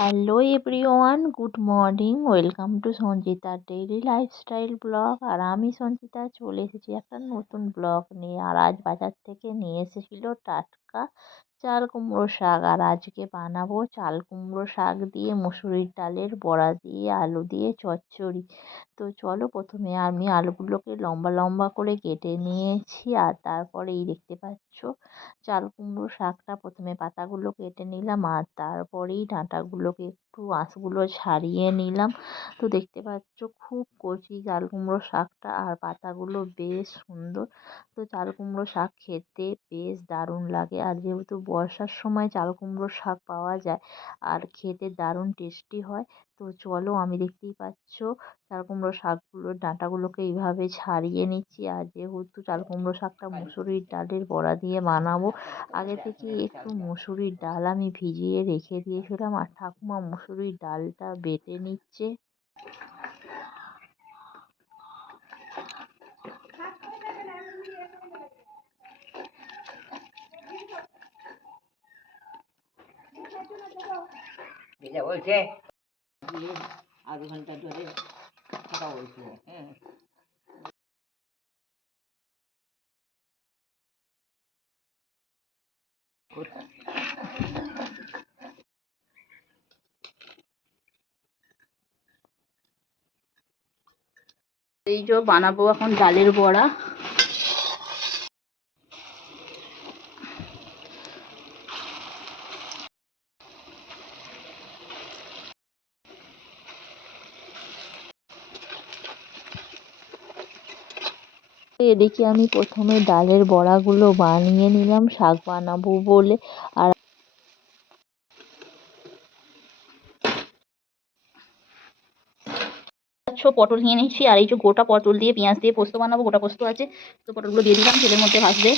Hello everyone, good morning. Welcome to Sanchita daily lifestyle blog. আর আমি সঞ্চিতা চলে এসেছি একটা নতুন ব্লগ নিয়ে। আর আজ বাজার থেকে নিয়ে এসেছিল টাটকা চাল কুমড়ো শাক। আর আজকে বানাবো চাল কুমড়ো শাক দিয়ে মুসুরির ডালের বড়া দিয়ে আলু দিয়ে চচ্চড়ি। তো চলো, প্রথমে আমি আলুগুলোকে লম্বা লম্বা করে কেটে নিয়েছি। আর তারপরে এই দেখতে পাচ্ছ চাল কুমড়ো শাকটা প্রথমে পাতাগুলো কেটে নিলাম, আর তারপরেই ডাঁটাগুলোকে একটু আঁশগুলো ছাড়িয়ে নিলাম। তো দেখতে পাচ্ছ খুব কচি চাল কুমড়ো শাকটা, আর পাতাগুলো বেশ সুন্দর। তো চাল কুমড়ো শাক খেতে বেশ দারুণ লাগে। আর যেহেতু বর্ষার সময় চাল কুমড়ো শাক পাওয়া যায় আর খেতে দারুণ টেস্টি হয়। তো চলো, আমি দেখতেই পাচ্ছ চাল কুমড়ো শাকগুলোর ডাঁটাগুলোকে এইভাবে ছাড়িয়ে নিচ্ছি। আর যেহেতু চাল কুমড়ো শাকটা মুসুরির ডালের বড়া দিয়ে বানাবো, আগে থেকে একটু মুসুরির ডাল আমি ভিজিয়ে রেখে দিয়েছিলাম। আর ঠাকুমা মুসুরির ডালটা বেটে নিচ্ছে। বলছে আধ ঘন্টা ধরে থাকা হয়েছিল। হ্যাঁ, এই যে বানাবো এখন ডালের বড়া। এদিকে আমি প্রথমে ডালের বড়াগুলো বানিয়ে নিলাম শাক বানাবো বলে। আর পটল নিয়ে নিচ্ছি, আর এই যে গোটা পটল দিয়ে পেঁয়াজ দিয়ে পোস্ত বানাবো, গোটা পোস্ত আছে। তো পটলগুলো দিয়ে দিলাম, তেলের মধ্যে ভাজবে।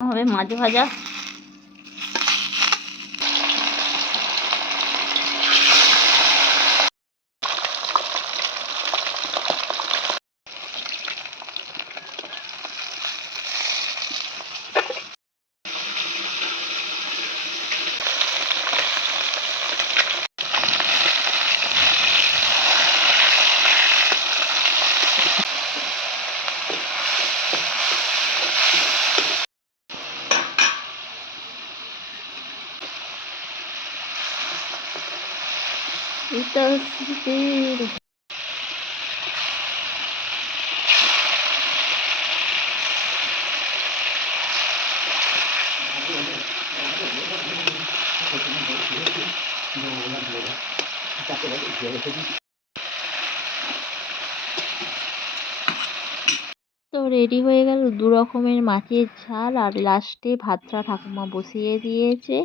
হবে মাছ ভাজা। এটা তো রেডি হয়ে গেল দু রকমের মাছের ঝাল। আর লাস্টে ভাতটা ঠাকুমা বসিয়ে দিয়েছে।